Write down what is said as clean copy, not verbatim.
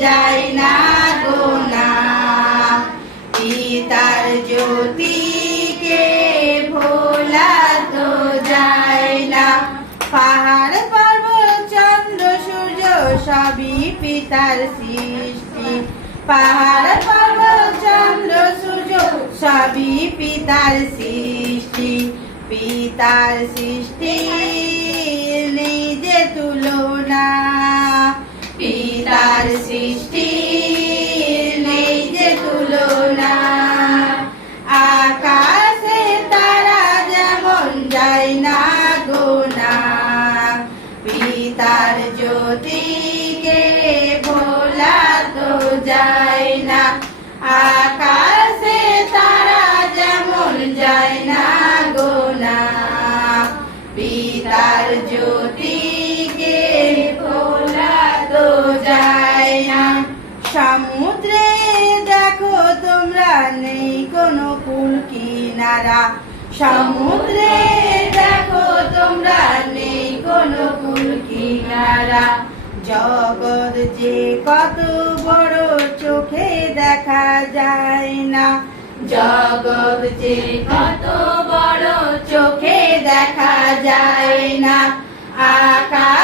যায় না গোনা। পিতার জ্যোতিকে ভোলা তো যায় না। পাহাড় পর্বত চন্দ্র সূর্য সবই পিতার সৃষ্টি। পাহাড় পর্বত চন্দ্র সূর্য সবই পিতার সৃষ্টি। পিতার সৃষ্টি নিজে তুলনা। পিতার সৃষ্টি নিজে তুলনা। আকাশে তারা যেমন যায় না গোনা। পিতার জ্যোতিকে ভোলা তো যায় না। আকাশে তারা যেমন যায় না গোনা। পিতার জ্যোতিকে ভোলা তো যায় না। সমুদ্রে দেখো তোমরা নেই কোনো কুল কিনারা। সমুদ্রে দেখো তোমরা নেই কোনো কুল কিনারা। জগৎ যে কত বড় চোখে দেখা যায় না। জগৎ যে কত বড় চোখে দেখা যায় না। আকাশ